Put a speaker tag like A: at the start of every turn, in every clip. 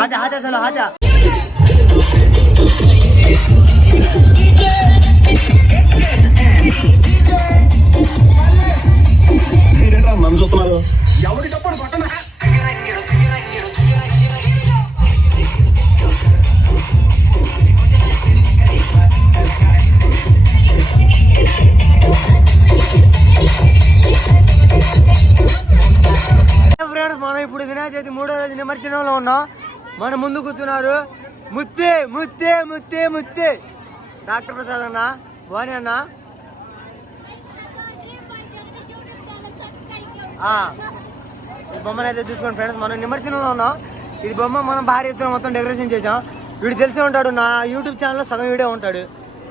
A: ఆజా ఆజా చలో ఆజా
B: నన్ను చూస్తున్నారు? ఎవరికప్పుడు పట్టణ
A: ఫ్రెండ్స్ మనం ఇప్పుడు వినాయక చవితి మూడో రోజు నిమజ్జనంలో ఉన్నాం. మన ముందు కూర్చున్నారు. ముత్తే ముత్తే ముత్తే ముత్తే. డాక్టర్ ప్రసాద్ అన్న భోని అన్న. బొమ్మను అయితే చూసుకోండి ఫ్రెండ్స్. మనం నిమజ్జనంలో ఉన్నాం. ఇది బొమ్మ మనం భారీ ఎత్తున మొత్తం డెకరేషన్ చేసాం వీడు తెలిసే ఉంటాడు నా యూట్యూబ్ ఛానల్లో సగం వీడే ఉంటాడు.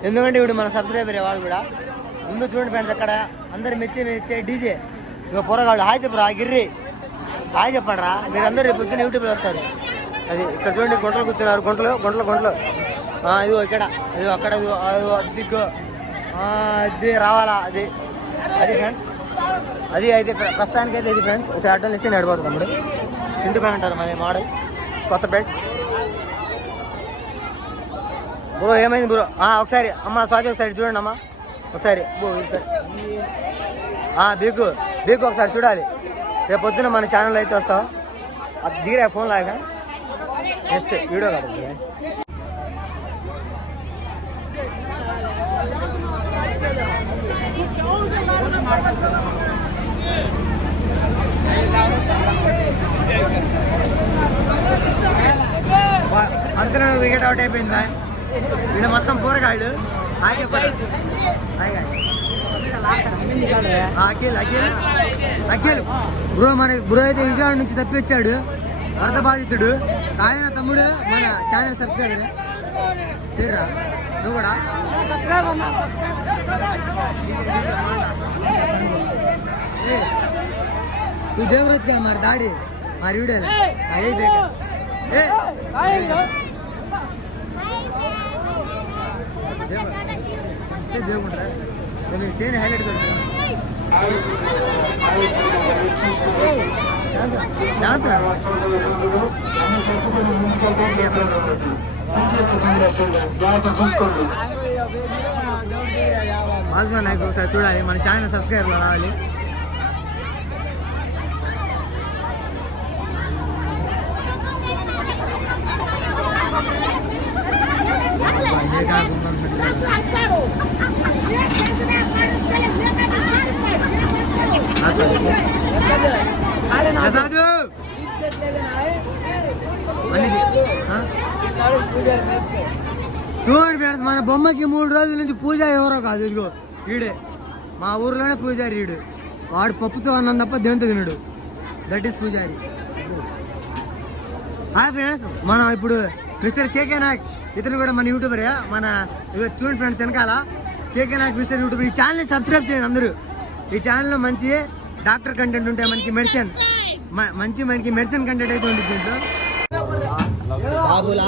A: ఎందుకంటే వీడు మన సబ్స్క్రైబర్ వాడు కూడా. ముందు చూడండి ఫ్రెండ్స్ అక్కడ అందరు మెచ్చే మెచ్చే డీజే. ఇక పొరగాడు హాయ్ చెప్పురా గిర్రి. హాయ్ చెప్పండి రా మీరందరూ రేపు పొద్దున్న యూట్యూబ్లో వస్తారు. అది ఇక్కడ చూడండి గుంటలు కూర్చున్నారు. గుంటలు గుంటలు గుంటలు. ఇది ఇదిగో ఇక్కడ ఇది అక్కడ ఇదిగో దిగ్గు అది రావాలా? అది అది ఫ్రెండ్స్ అది అయితే ప్రస్తుతానికి అయితే ఇది ఫ్రెండ్స్ ఒకసారి అడ్డం ఇస్తే నడిపోతుంది తమ్ముడు. ఇంటి పైన ఉంటారు మన మోడల్. కొత్త బెల్ట్ బ్రో ఏమైంది బ్రో? ఒకసారి అమ్మ స్వాతి ఒకసారి చూడండి అమ్మా. ఒకసారి బ్రో బీకు బీకు ఒకసారి చూడాలి. రేపు పొద్దున మన ఛానల్ అయితే వస్తావు? అది దిగిరా ఫోన్ లాగా నెక్స్ట్ వీడియో కాదు అంతలో వికెట్ అవుట్ అయిపోయింది వీడు మొత్తం కూరగాయలు. హాయ్ చెప్పాడు hi guy Akhil Akhil. Akhil bro మన బ్రో అయితే విజయవాడ నుంచి తప్పి వచ్చాడు వరద బాధితుడు. ఆయన తమ్ముడు మన ఛానల్ సబ్స్క్రైబర్ తీర్రా. నువ్వు కూడా? నువ్వు దేవరాజ్ కదా మరి దాడి మరి వీడియోలో. అయ్యి ఏ దేవుకుంటారా సేన్ హైలైట్ మాల్సో నాకు ఒకసారి చూడాలి మన ఛానల్ సబ్స్క్రైబ్ రావాలి. ప్రసాద్! చూడండి ఫ్రెండ్స్ మన బొమ్మకి మూడు రోజుల నుంచి పూజ ఎవరో కాదు ఇదిగో వీడే మా ఊర్లోనే పూజారి వీడు వాడు పప్పుతో అన్నం తప్ప దేంతో తినడు. దట్ ఈస్ పూజారి. హాయ్ ఫ్రెండ్స్ మనం ఇప్పుడు మిస్టర్ కేకే నాయక్ ఇతను కూడా మన యూట్యూబరే మన చూడండి ఫ్రెండ్స్ వెనకాల. కేకే నాకు మిస్టర్ యూట్యూబర్ ఈ ఛానల్ సబ్స్క్రైబ్ చేయండి అందరూ. ఈ ఛానల్లో మంచి డాక్టర్ కంటెంట్ ఉంటాయి మనకి మెడిసిన్ మంచి మనకి మెడిసిన్ కంటెంట్ అయితే ఉంది దీంట్లో బాబులు